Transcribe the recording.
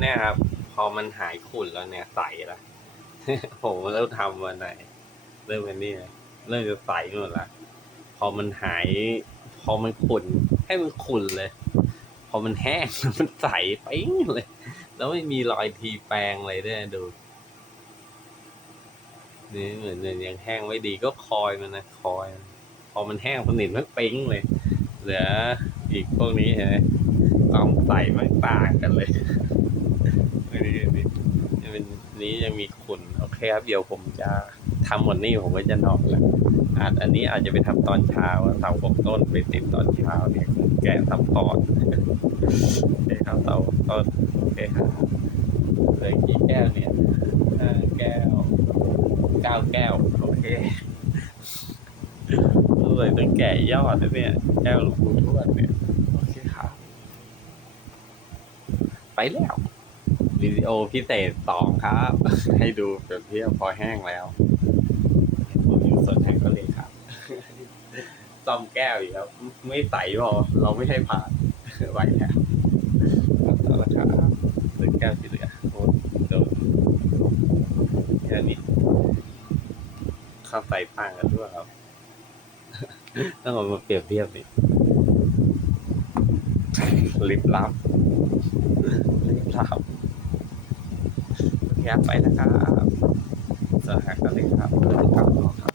เนี่ยครับ พอมันหายขุ่นแล้วเนี่ยใสละผมเริ่มทำวันไหนเริ่มกันนี่เริ่มจะใสหมดละพอมันหาย พอมันขุ่นให้มันขุ่นเลย พอมันแห้งมันใสปิงเลย แล้วไม่มีรอยทีแปรงเลยด้วยดูนี่เหมือนเนี่ยยังแห้งไม่ดีก็คอยมันนะคอย พอมันแห้งสนิทมันปิ๊งเลยเหลืออีกพวกนี้เห็นไหมความใสมันต่างกันเลย อันนี้ยังมีขุนโอเคครับ เดี๋ยวผมจะทำหมดนี่ผมก็จะนอนแล้วอาจอันนี้อาจจะไปทำตอนเช้าเสาบกต้นไปติดตอนเช้าเนี่ยแกะซัพพอร์ตโอเคครับเสาต้นโอเคครับเลยกี่แก้วเนี่ยห้าแก้วเก้าแก้วโอเคเลยต้องแกะยอดนะเนี่ยแก้วหลวงปู่ทวดเนี่ยโอเคครับไปแล้ว วิดีโอพิเศษสองครับ ให้ดูเปรียบเทียบพอแห้งแล้วผมอยู่สวนแห่งก็เลยครับซ่อมแก้วอีกครับไม่ใสพอเราไม่ให้ผ่านไวแล้วครับเอาละครับเลือแก้วที่เหลือโอ้โดนแค่นี้เข้าใส่ต่างกันด้วยครับต้องเอามาเปรียบเทียบนี่ลิบลับครับ แคปไปนะครับเจอกันเลยครับ